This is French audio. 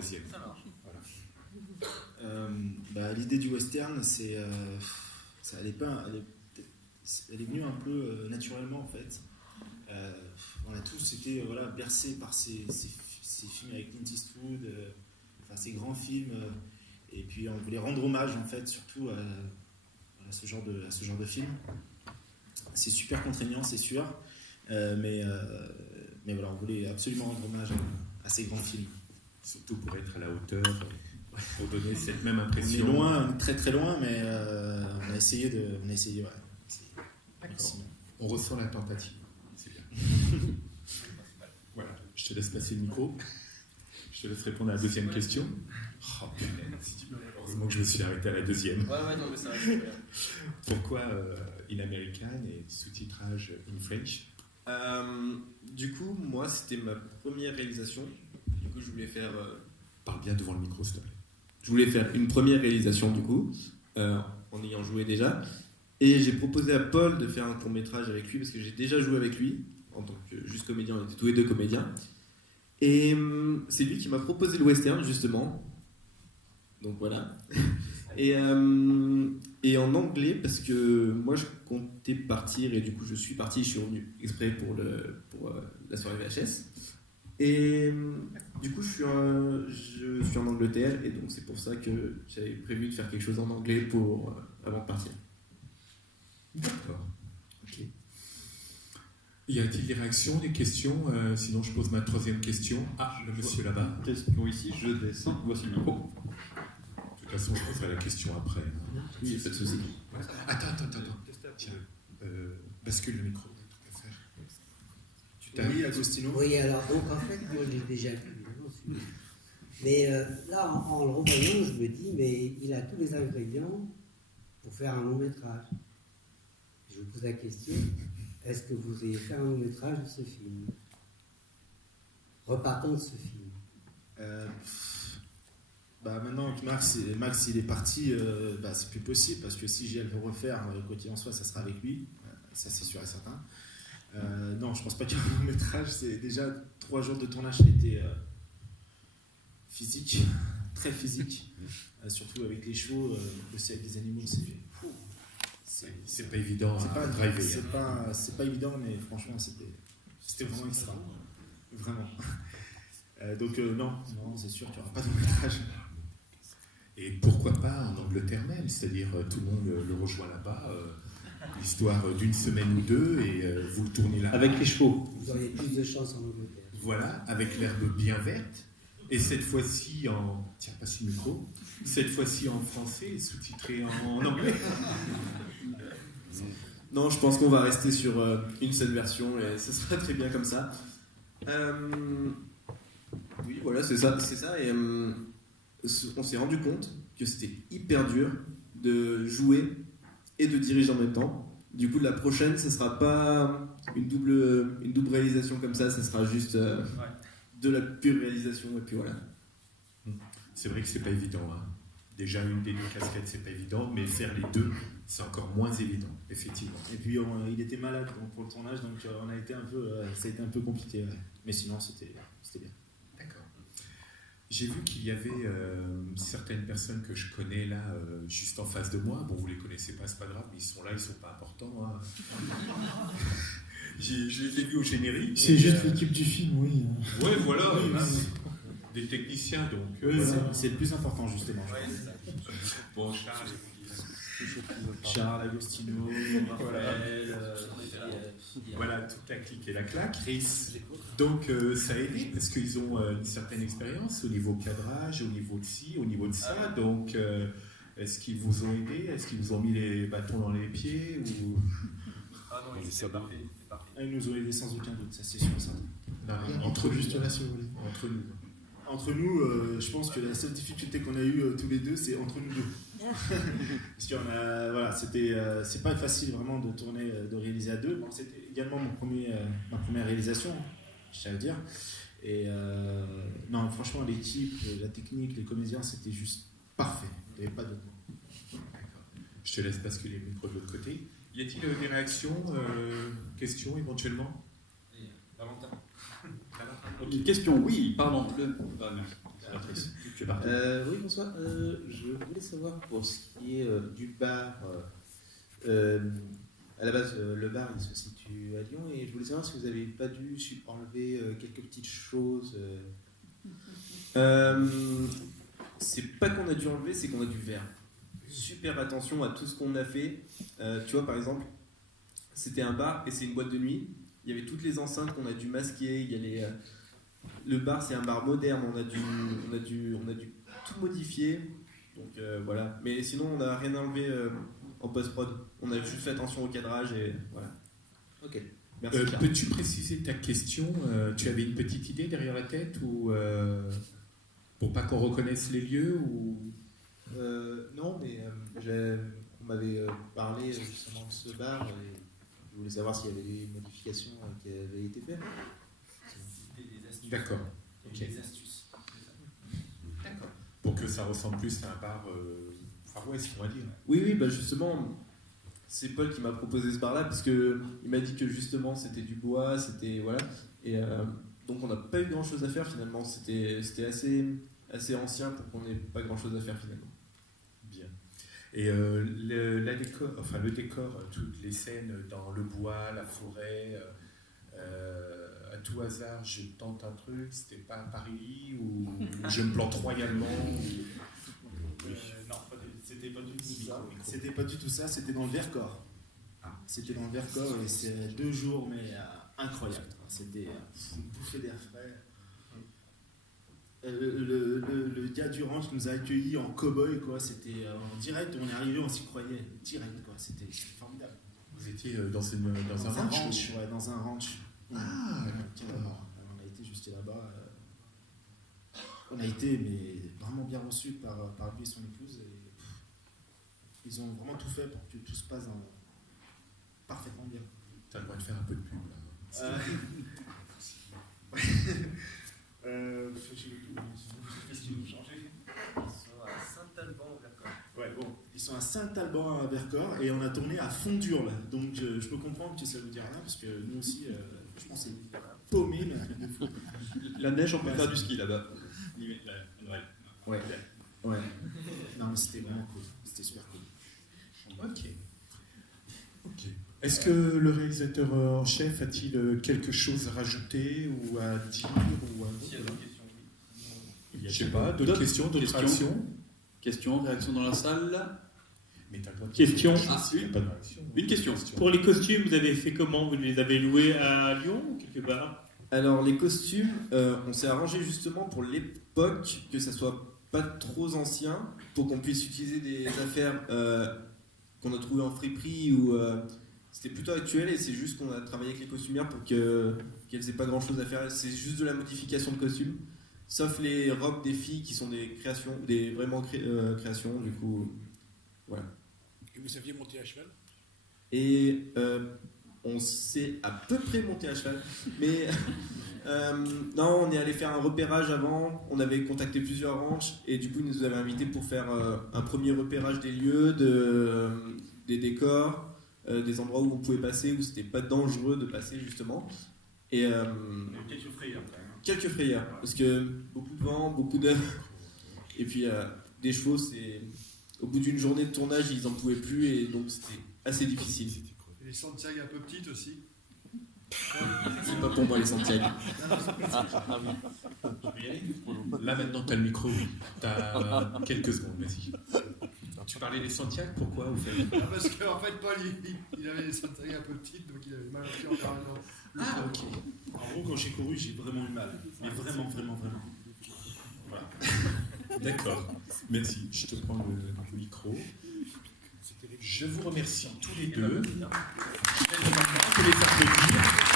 deuxième. Ça marche. Voilà. L'idée du western, elle est venue un peu naturellement en fait. On a tous été bercés par ces films avec Clint Eastwood, ces grands films, et puis on voulait rendre hommage en fait surtout à ce genre de film. C'est super contraignant, c'est sûr, mais voilà, on voulait absolument rendre hommage à ces grands films. Surtout pour être à la hauteur, pour donner cette même impression. On est loin, très très loin, mais on a essayé, ouais. D'accord. On ressent la tentative. C'est bien. Voilà, je te laisse passer le micro. Je te laisse répondre à la deuxième question. Oh punaise, heureusement que je me suis arrêté à la deuxième. Ouais, non, mais ça va. Pourquoi In American et sous-titrage in French? Du coup, moi, c'était ma première réalisation. Du coup, je voulais faire... Parle bien devant le micro, s'il te plaît. Je voulais faire une première réalisation, du coup, en ayant joué déjà. Et j'ai proposé à Paul de faire un court-métrage avec lui, parce que j'ai déjà joué avec lui, en tant que juste comédien, on était tous les deux comédiens. Et c'est lui qui m'a proposé le western, justement. Donc voilà. Et en anglais, parce que moi je comptais partir, et du coup je suis parti, je suis revenu exprès pour la soirée VHS. Et du coup je suis en Angleterre, et donc c'est pour ça que j'avais prévu de faire quelque chose en anglais avant de partir. D'accord. Ok. Y a-t-il des réactions, des questions? Sinon je pose ma troisième question. Ah, le monsieur là-bas. Question ici, je descends, voici le micro. De toute façon, je poserai la question après. Oui, pas de souci. Ouais. Attends. Tiens, bascule le micro. Oui, Agostino. Oui, alors, donc en fait, moi j'ai déjà vu. Mais là, en le revoyant, je me dis, mais il a tous les ingrédients pour faire un long métrage. Je vous pose la question, est-ce que vous avez fait un long métrage de ce film? Repartons de ce film. Maintenant que Max il est parti, c'est plus possible, parce que si j'ai à le refaire, quoi qu'il en soit, ça sera avec lui. Ça, c'est sûr et certain. Non, je pense pas qu'il y ait un long métrage. C'est déjà 3 jours de tournage qui était physique, très physique, surtout avec les chevaux, aussi avec des animaux. C'est pas évident à driver. C'est pas évident, mais franchement, c'était vraiment extra. Vraiment. Donc non, c'est sûr qu'il n'y aura pas de long métrage. Et pourquoi pas en Angleterre même, c'est-à-dire tout le monde le rejoint là-bas, l'histoire d'une semaine ou deux, et vous le tournez là. Avec les chevaux. Vous auriez plus de chance en Angleterre. Voilà, avec l'herbe bien verte, et cette fois-ci en... Tiens, passe le micro. Cette fois-ci en français, sous-titré en anglais. Non, je pense qu'on va rester sur une seule version, et ça sera très bien comme ça. Oui, voilà, c'est ça. Et on s'est rendu compte que c'était hyper dur de jouer et de diriger en même temps. Du coup, la prochaine, ça sera pas une double réalisation comme ça sera juste de la pure réalisation, et puis voilà. C'est vrai que c'est pas évident. Hein. Déjà, une des 2 casquettes, c'est pas évident, mais faire les 2, c'est encore moins évident, effectivement. Et puis, il était malade pour le tournage, donc ça a été un peu compliqué. Ouais. Mais sinon, c'était bien. D'accord. J'ai vu qu'il y avait certaines personnes que je connais là, juste en face de moi. Bon, vous les connaissez pas, c'est pas grave, mais ils sont là, ils sont pas importants. Hein. Je les ai vus au générique. C'est juste l'équipe du film, oui. Ouais, voilà. Des techniciens, donc. Voilà. C'est le plus important, justement. Ouais, c'est ça. Bon, Charles, Agostino, Raphaël, voilà, toute la clique et la claque. Donc ça a aidé parce qu'ils ont une certaine expérience au niveau cadrage, au niveau de ci, au niveau de ça. Donc est-ce qu'ils vous ont aidé? Est-ce qu'ils vous ont mis les bâtons dans les pieds ou... Ah non, c'est parfait. Ils nous ont aidés sans aucun doute, ça c'est sûr et certain. Entre juste là, si vous voulez. Entre nous, je pense que la seule difficulté qu'on a eue tous les deux, c'est entre nous deux. Parce que c'est pas facile vraiment de tourner, de réaliser à deux. Bon, c'était également ma première réalisation, je tiens à le dire. Et non, franchement, l'équipe, la technique, les comédiens, c'était juste parfait. Il n'y avait pas d'autre mot. D'accord. Je te laisse basculer le micro de l'autre côté. Y a-t-il des réactions, questions éventuellement? Valentin. Une question, oui, pardon. Tu es parti. Oui, bonsoir. Je voulais savoir pour ce qui est du bar. À la base, le bar il se situe à Lyon et je voulais savoir si vous n'avez pas dû enlever quelques petites choses. C'est pas qu'on a dû enlever, c'est qu'on a dû faire super attention à tout ce qu'on a fait. Tu vois, par exemple, c'était un bar et c'est une boîte de nuit. Il y avait toutes les enceintes qu'on a dû masquer. Il y a le bar, c'est un bar moderne. On a dû tout modifier. Donc voilà. Mais sinon, on n'a rien enlevé en post-prod. On a juste fait attention au cadrage et voilà. Ok. Merci. Peux-tu préciser ta question? Tu avais une petite idée derrière la tête ou pour pas qu'on reconnaisse les lieux ou... Non, mais on m'avait parlé justement de ce bar et je voulais savoir s'il y avait des modifications qui avaient été faites. D'accord. Okay. Des astuces. D'accord. Pour que ça ressemble plus à un bar Far West, on va dire. Oui, bah justement, c'est Paul qui m'a proposé ce bar-là parce qu'il m'a dit que justement c'était du bois, c'était voilà. Et donc on n'a pas eu grand-chose à faire finalement. C'était assez ancien pour qu'on n'ait pas grand-chose à faire finalement. Bien. Et le décor, toutes les scènes dans le bois, la forêt, à tout hasard, je tente un truc, c'était pas à Paris ou je me plante royalement non, c'était pas du tout ça. C'était pas du tout ça, c'était dans le Vercors. C'était dans le Vercors et c'est 2 jours, mais incroyable. C'était une bouffée d'air frais. Le gars du ranch nous a accueillis en cow-boy, quoi. C'était en direct, on est arrivé, on s'y croyait direct, quoi. C'était formidable. Vous étiez dans un ranch? Ouais, dans un ranch. Ah, on a été juste là-bas. On a été mais vraiment bien reçus par lui et son épouse. Et, ils ont vraiment tout fait pour que tout se passe parfaitement bien. Tu as le droit de faire un peu de pub là. Ils sont à Saint-Alban à Vercors et on a tourné à Fondure là. Donc je peux comprendre que ça veut dire rien parce que nous aussi, je pense que c'est paumé mais un truc de fou. La neige, on peut faire du ski là-bas. Ouais. Non mais c'était vraiment cool. C'était super cool. Ok. Est-ce que le réalisateur en chef a-t-il quelque chose à rajouter ou à dire ou à... S'il y a d'autres questions, oui. Je sais pas, d'autres questions, d'autres réactions? Questions, réactions dans la salle? Mais t'as le droit de question. Une question. Pour les costumes, vous avez fait comment? Vous les avez loués à Lyon ou quelque part? Alors les costumes, on s'est arrangé justement pour l'époque que ça soit pas trop ancien pour qu'on puisse utiliser des affaires qu'on a trouvées en friperie ou c'était plutôt actuel et c'est juste qu'on a travaillé avec les costumières pour qu'elles aient pas grand chose à faire. C'est juste de la modification de costumes, sauf les robes des filles qui sont des créations, des vraiment créations. Du coup, voilà. Et vous saviez monter à cheval? Et on s'est à peu près monté à cheval, mais non, on est allé faire un repérage avant. On avait contacté plusieurs ranchs et du coup, ils nous avaient invités pour faire un premier repérage des lieux, des décors, des endroits où on pouvait passer, où c'était pas dangereux de passer justement. Et quelques frayeurs. Quelques frayeurs, parce que beaucoup de vent, beaucoup de... Et puis des chevaux, c'est... Au bout d'une journée de tournage, ils en pouvaient plus et donc c'était assez difficile. Et les Santiago un peu petites aussi? C'est pas pour moi les Santiago. Là maintenant tu as le micro, oui. Tu as quelques secondes, vas-y. Tu parlais des Santiago, pourquoi au fait? Parce qu'en fait Paul il avait les Santiago un peu petites, donc il avait mal pris en parlant. Ok. En gros, quand j'ai couru, j'ai vraiment eu mal. Mais vraiment. Voilà. D'accord. Merci. Je te prends le micro. Je vous remercie tous les deux. Je vais vous applaudir.